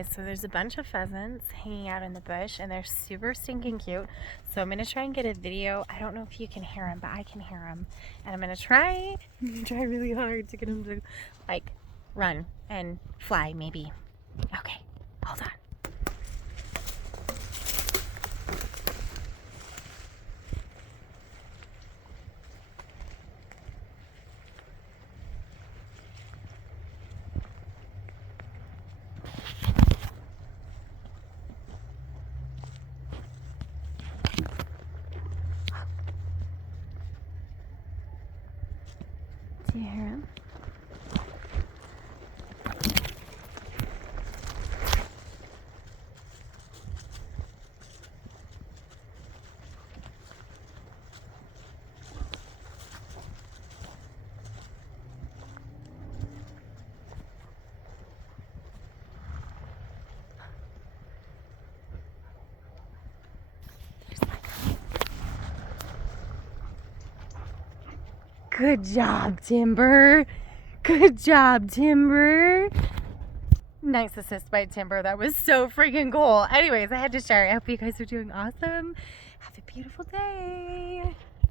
Okay, so there's a bunch of pheasants hanging out in the bush and they're super stinking cute. So I'm gonna try and get a video. I don't know if you can hear them, but I can hear them. And I'm gonna try really hard to get them to like run and fly maybe. Okay, hold on. Do you hear him? Good job, Timber. Good job, Timber. Nice assist by Timber. That was so freaking cool. Anyways, I had to share. I hope you guys are doing awesome. Have a beautiful day.